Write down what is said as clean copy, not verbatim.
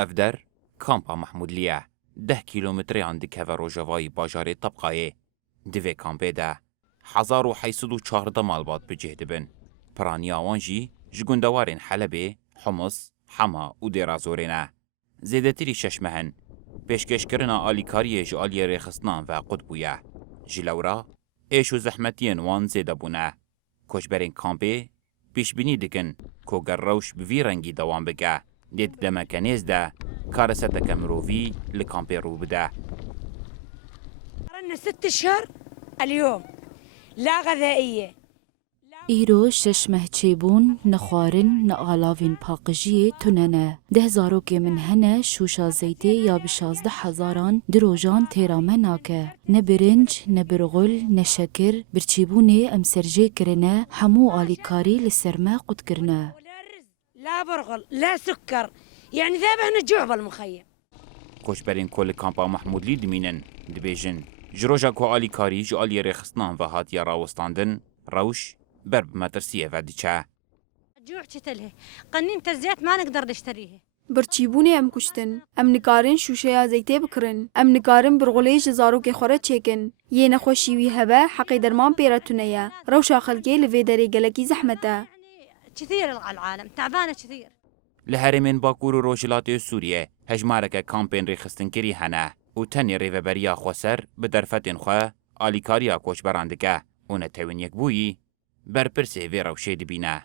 افدر کامپا محمودلیه 10 کیلومتری دکه و روژاوای باجار طبقایه. دوی کامپه ده 1814 مالبات بجه دبن. پرانی آوان جی جگوندوارین حلبه، حمص، حما و دیرازورینه. زیده تری ششمهن. پیشکش کرنا آلیکاری جالی ریخستنان و قطبویه. جلورا ایش و زحمتین وان زیده بونه. کشبرین کامپه پیش بینی دکن که گر روش بوی رنگی دوام بگه. دید دمکنیز ده کارستک مروفی لکامپه رو بده. صارنا 6 أشهر اليوم لا غذائية. ایرو شش مهچیبون نخوارن نآلاوین پاقجی توننه 10,000 که من هنه شوشا زیتی یا به 16,000 دروجان تیرامه ناکه نه برنج نه برغل نه شکر برچیبونه ام سرجه کرنه همو آلیکاری لسرمه قد کرنه ولا رز لا برغل لا سكر يعني ذابحنا الجوع بالمخيم. کشبرین کل کامپا محمودلی دمینن دبیجن. جروجا که آلیکاری جالی ریخستنان و هاتیا راوستاندن روش برب مترسیه و دیچه. الجوع شتله قنين تزيات ما نقدر نشتريها. برچیبونی ام کشتن ام نکارن شوشه زیته بکرن ام نکارن برغله جزارو که خوره چکن یه نخوشیوی هوا حقی درمان پیرتونه یا روشا خلقی لوی داری گلکی زحمته يعني كثير العالم تعبانة كثير. لهرمین باکور و روجلات سوریه هجمارک کامپین ریخستن کری هنه و تنی ریوبریا خوصر به درفتین خواه آلیکاریا کشبراندگه و نتوین یک بویی برپرسه وی روشه دبینه.